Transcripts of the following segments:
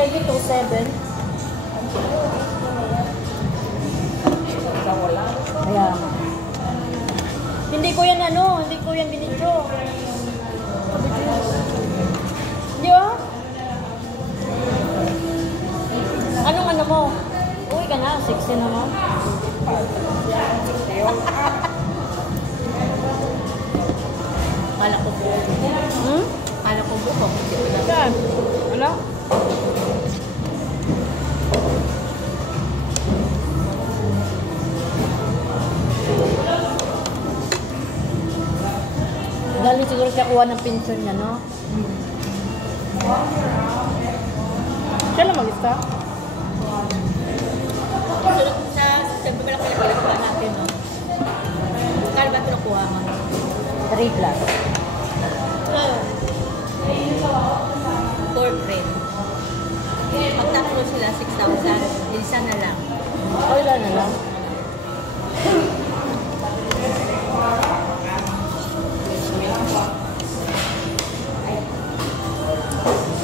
pwede 2.7. Kaya hindi ko yan hindi ko yan binidyo. Di ba? Anong mo? Uy ka na, 16 naman. Kala ko po. Kala ko po. Saan? Ano? Galing siguro siya kuha ng pension niya, no? Siya lang mag-isa? Sa siyempre pala pinagpalagpan natin, no? Kala ba ito nakuha mo? 3 plus. Corporate. Pagtapos sila 6,000, isa na lang. O, ilan na lang?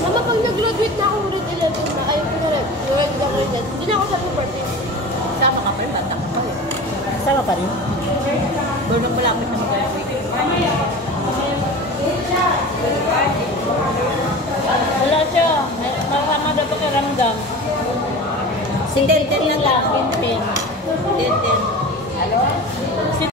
Mama, pag nag-graduate na ako grade 11 na, ayaw ko na rin. Hindi na ako sa party. Sama ka pa rin, bata ka pa rin. Sama pa rin? Doon na malapit na mag-graduate. Wala siya. Masama daw pakiramdam. Sinten lang lang. Pinpin. Sinten.